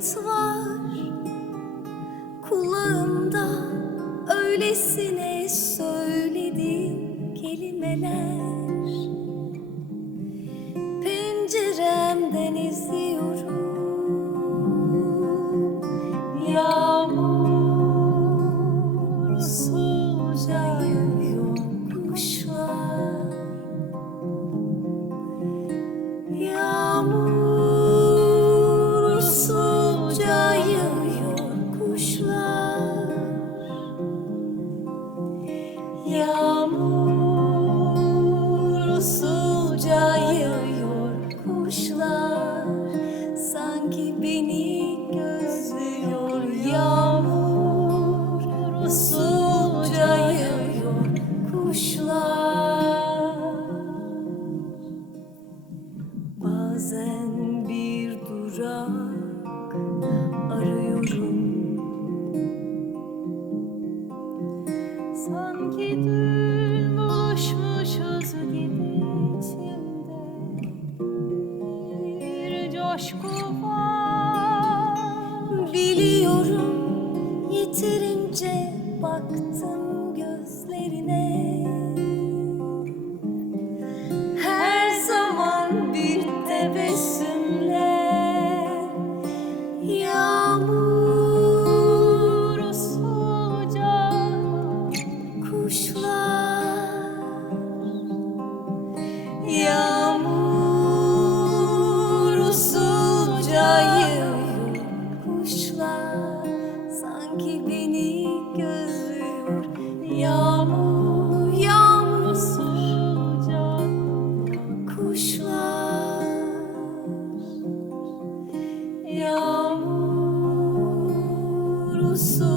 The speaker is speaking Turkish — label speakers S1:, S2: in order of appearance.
S1: yanıt var Kulağımda öylesine söylediğin kelimeler. Yağmur usulca yağıyor kuşlar. Sanki beni gözlüyor. Yağmur usulca yağıyor kuşlar. Bazen bir durak Sanki dün buluşmuşuz gibi içimde Bir coşku Biliyorum yeterince baktım gözlüyor Yağmur, yağmur usulca kuşlar Yağmur usulca